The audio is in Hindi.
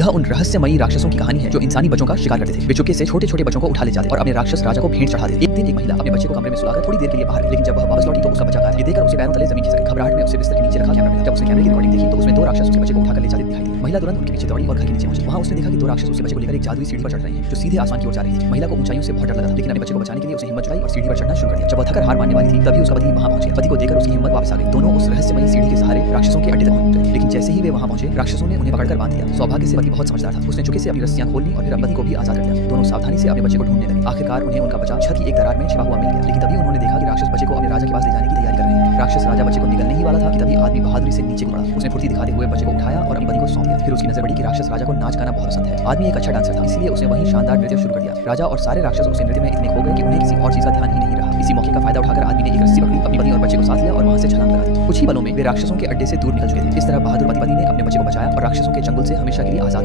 यह उन रहस्यमयी राक्षसों की कहानी है जो इंसानी बच्चों का शिकार करते थे। वे चुपके से छोटे छोटे बच्चों को उठा ले जाते और अपने राक्षस राजा को भेंट चढ़ा देते। एक दिन एक महिला अपने बच्चे को कमरे में सुलाकर थोड़ी देर के लिए बाहर गई, लेकिन जब वह वापस लौटी तो उसका बच्चा गायब। ये देखकर उसे पैरों तले जमीन खिसक गई। घबराहट में उसे बिस्तर के नीचे रखा कैमरा मिला। जब उसने कैमरे की रिकॉर्डिंग देखी तो उसमें दो राक्षस उसके बच्चे को उठाकर ले जाते दिखाई दिए। महिला तुरंत उनके पीछे दौड़ी और घर के नीचे पहुंची। वहां उसने देखा कि दो राक्षस उसके बच्चे को लेकर एक जादुई सीढ़ी पर चढ़ रहे हैं जो सीधे आसमान की ओर जा रही थी। महिला को ऊंचाइयों से बहुत डर लगा था, लेकिन अपने बच्चे को बचाने के लिए उसने हिम्मत जुटाई और सीढ़ी पर चढ़ना शुरू कर दिया। जब वह थकर हार मानने वाली थी तभी उसका पति वहां पहुंच गया। पति को देखकर उसकी हिम्मत वापस आ गई। दोनों उस रहस्यमयी सीढ़ी के सहारे राक्षसों के अड्डे तक पहुंच गए, लेकिन जैसे ही वे वहां पहुंचे राक्षसों ने उन्हें पकड़कर बांध दिया। सौभाग्य से पति बहुत समझदार था। उसने चुपके से अपनी रस्सियां खोल ली और फिर अपने पति को भी आजाद कर दिया। दोनों सावधानी से अपने बच्चे को ढूंढने लगे। आखिरकार उन्हें उनका बच्चा छत की एक दरार में छिपा हुआ मिल गया, लेकिन तभी उन्होंने देखा कि राक्षस बच्चे को अपने राजा के पास ले जाने की तैयारी कर रहे हैं। राक्षस राजा बच्चे को निगलने ही वाला था कि तभी आदमी बहादुरी से नीचे पड़ा। उसने फुर्ती दिखाते हुए बच्चे को उठाया और अपने पति को सौंप दिया। फिर उसकी नजर पड़ी कि राक्षस राजा को नाच गाना बहुत पसंद है। आदमी एक अच्छा डांसर था, इसलिए उसने वहीं शानदार नृत्य शुरू कर दिया। राजा और सारे राक्षस उस नृत्य में इतने खो गए कि उन्हें किसी और चीज का ध्यान ही नहीं रहा। इसी मौके का फायदा उठाकर आदमी ने एक रस्सी पकड़ी, अपनी पत्नी और बच्चे को साथ लिया और वहां से छलांग लगा दी। कुछ ही पलों में वे राक्षसों के अड्डे से दूर निकल चुके थे। इस तरह बहादुर पति ने अपने बच्चे को बचाया और राक्षसों के चंगुल से हमेशा के लिए आजाद